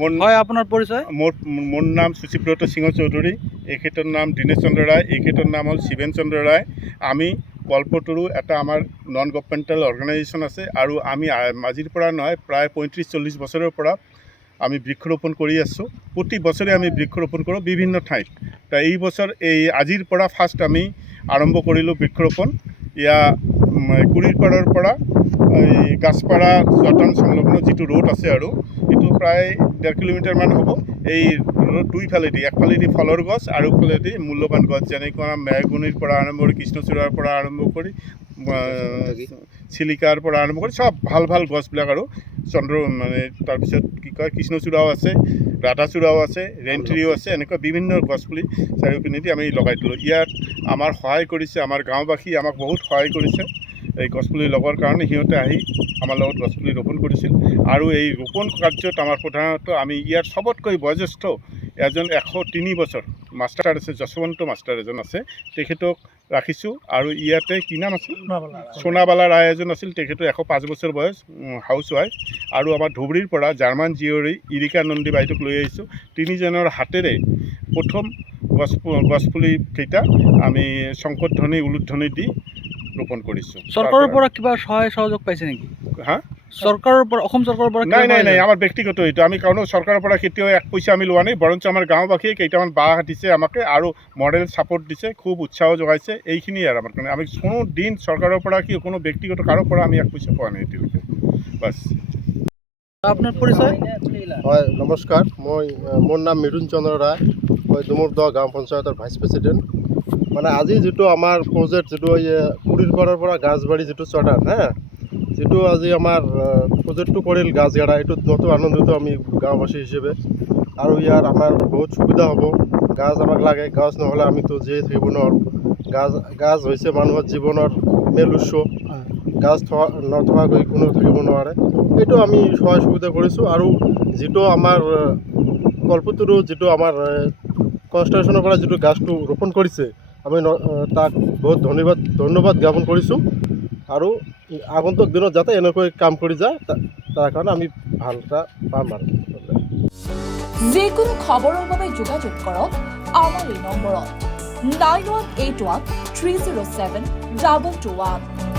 হয় আপোনাৰ পৰিচয়? মোৰ নাম সুচিব্ৰত সিংহ চৌধুৰী, এখেতৰ নাম দীনেশ চন্দ্ৰ ৰায়, এখেতৰ নাম হ'ল শিৱেন চন্দ্ৰ ৰায়। আমি কল্পতৰু এটা আমাৰ নন গভৰ্ণমেণ্টেল অৰ্গেনাইজেশ্যন আছে আৰু আমি আজিৰ পৰা নহয় প্ৰায় 35-40 বছৰৰ পৰা আমি বৃক্ষৰোপণ কৰি আছোঁ। প্ৰতি বছৰে আমি বৃক্ষৰোপণ কৰোঁ বিভিন্ন ঠাইত। এই বছৰ আজিৰ পৰা ফাৰ্ষ্ট আমি আৰম্ভ কৰিলোঁ বৃক্ষৰোপণ। এয়া কুৰিৰপাৰৰ পৰা এই গাছপাৰা জতন সংলগ্ন যিটো ৰোড আছে আৰু এইটো প্ৰায় 1.5 কিলোমিটাৰমান হ'ব। এই ৰোড দুইফালেদি, একফালেদি ফলৰ গছ আৰু ফালেদি মূল্যৱান গছ, যেনেকুৱা মেহগনিৰ পৰা আৰম্ভ কৰি কৃষ্ণচূড়াৰ পৰা আৰম্ভ কৰি চিলিকাৰ পৰা আৰম্ভ কৰি চব ভাল ভাল গছবিলাক আৰু তাৰপিছত কি কয় কৃষ্ণচূড়াও আছে, ৰাধাচূড়াও আছে, ৰেইনট্ৰিও আছে, এনেকুৱা বিভিন্ন গছপুলি চাৰিওপিনেদি আমি লগাই দিলোঁ। ইয়াত আমাৰ সহায় কৰিছে, আমাৰ গাঁওবাসী আমাক বহুত সহায় কৰিছে এই গছপুলি লগোৱাৰ কাৰণে। সিহঁতে আহি আমাৰ লগত গছপুলি ৰোপণ কৰিছিল আৰু এই ৰোপণ কাৰ্যত আমাৰ প্ৰধানত আমি ইয়াৰ চবতকৈ বয়োজ্যেষ্ঠ এজন 103 বছৰ মাষ্টাৰ আছে, যশৱন্ত মাষ্টাৰ এজন আছে, তেখেতক ৰাখিছোঁ। আৰু ইয়াতে কি নাম আছিল, সোণাবালা ৰায় এজন আছিল, তেখেতৰ 105 বছৰ বয়স, হাউচ ৱাইফ। আৰু আমাৰ ধুবুৰীৰ পৰা জাৰ্মান জীয়ৰী ইৰিকা নন্দী বাইদেউক লৈ আহিছোঁ। তিনিজনৰ হাতেৰে প্ৰথম গছপুলিকেইটা আমি শংকৰধ্বনি উলুধ্বনি দি ৰোপণ কৰিছোঁ। চৰকাৰৰ পৰা কিবা সহায় সহযোগ পাইছে নেকি? হা, চৰকাৰৰ পৰা, অসম চৰকাৰৰ পৰা? নাই, আমাৰ ব্যক্তিগত এইটো। আমি কোনো চৰকাৰৰ পৰা কেতিয়াও 1 পইচা আমি লোৱা নাই, বৰঞ্চ আমাৰ গাঁওবাসীয়ে কেইটামান বাঁহ দিছে আমাকে আৰু মডেল ছাপোৰ্ট দিছে, খুব উৎসাহ যোগাইছে। এইখিনিয়ে আৰু আমাৰ কাৰণে। আমি কোনো দিন চৰকাৰৰ পৰা কি কোনো ব্যক্তিগত কাৰো পৰা আমি 1 পইচা পোৱা নাই এতিয়ালৈকে। বাছ। আপোনাৰ পৰিচয়? হয়, নমস্কাৰ। মোৰ নাম মৃদুন চন্দ্ৰ ৰায়, মই ডুমুৰদহ গাঁও পঞ্চায়তৰ ভাইচ প্ৰেচিডেণ্ট। মানে আজি যিটো আমাৰ প্ৰজেক্ট, যিটো কুৰিৰপাৰৰ পৰা গাছবাৰী যিটো চৰ্ডাৰ যিটো আজি আমাৰ প্ৰজেক্টটো কৰিল গাছ গাড়া, এইটোত নতুন আনন্দিত আমি গাঁওবাসী হিচাপে। আৰু ইয়াৰ আমাৰ বহুত সুবিধা হ'ব। গাছ আমাক লাগে, গাছ নহ'লে আমিতো জীয়াই থাকিব নোৱাৰোঁ। গাছ হৈছে মানুহৰ জীৱনৰ মেল উৎস। গাছ নথকাকৈ কোনো থাকিব নোৱাৰে। এইটো আমি সহায় সুবিধা কৰিছোঁ। আৰু যিটো আমাৰ কল্পতৰু যিটো আমাৰ কনষ্ট্ৰাকশ্যনৰ পৰা যিটো গাছটো ৰোপণ কৰিছে, আমি তাক বহুত ধন্যবাদ জ্ঞাপন কৰিছোঁ। আৰু আগন্তুক দিনত যাতে এনেকৈ কাম কৰি যায়, তাৰ কাৰণে আমি ভাল এটা পাম আৰু। যিকোনো খবৰৰ বাবে যোগাযোগ কৰক আমাৰ এই নম্বৰত 9181 307 221।